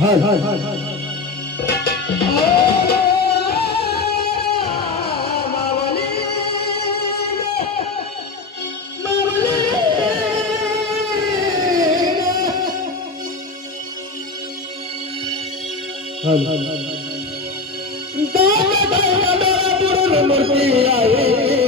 High high high দাদা দাদা পুরো মূর্তি আয়ে।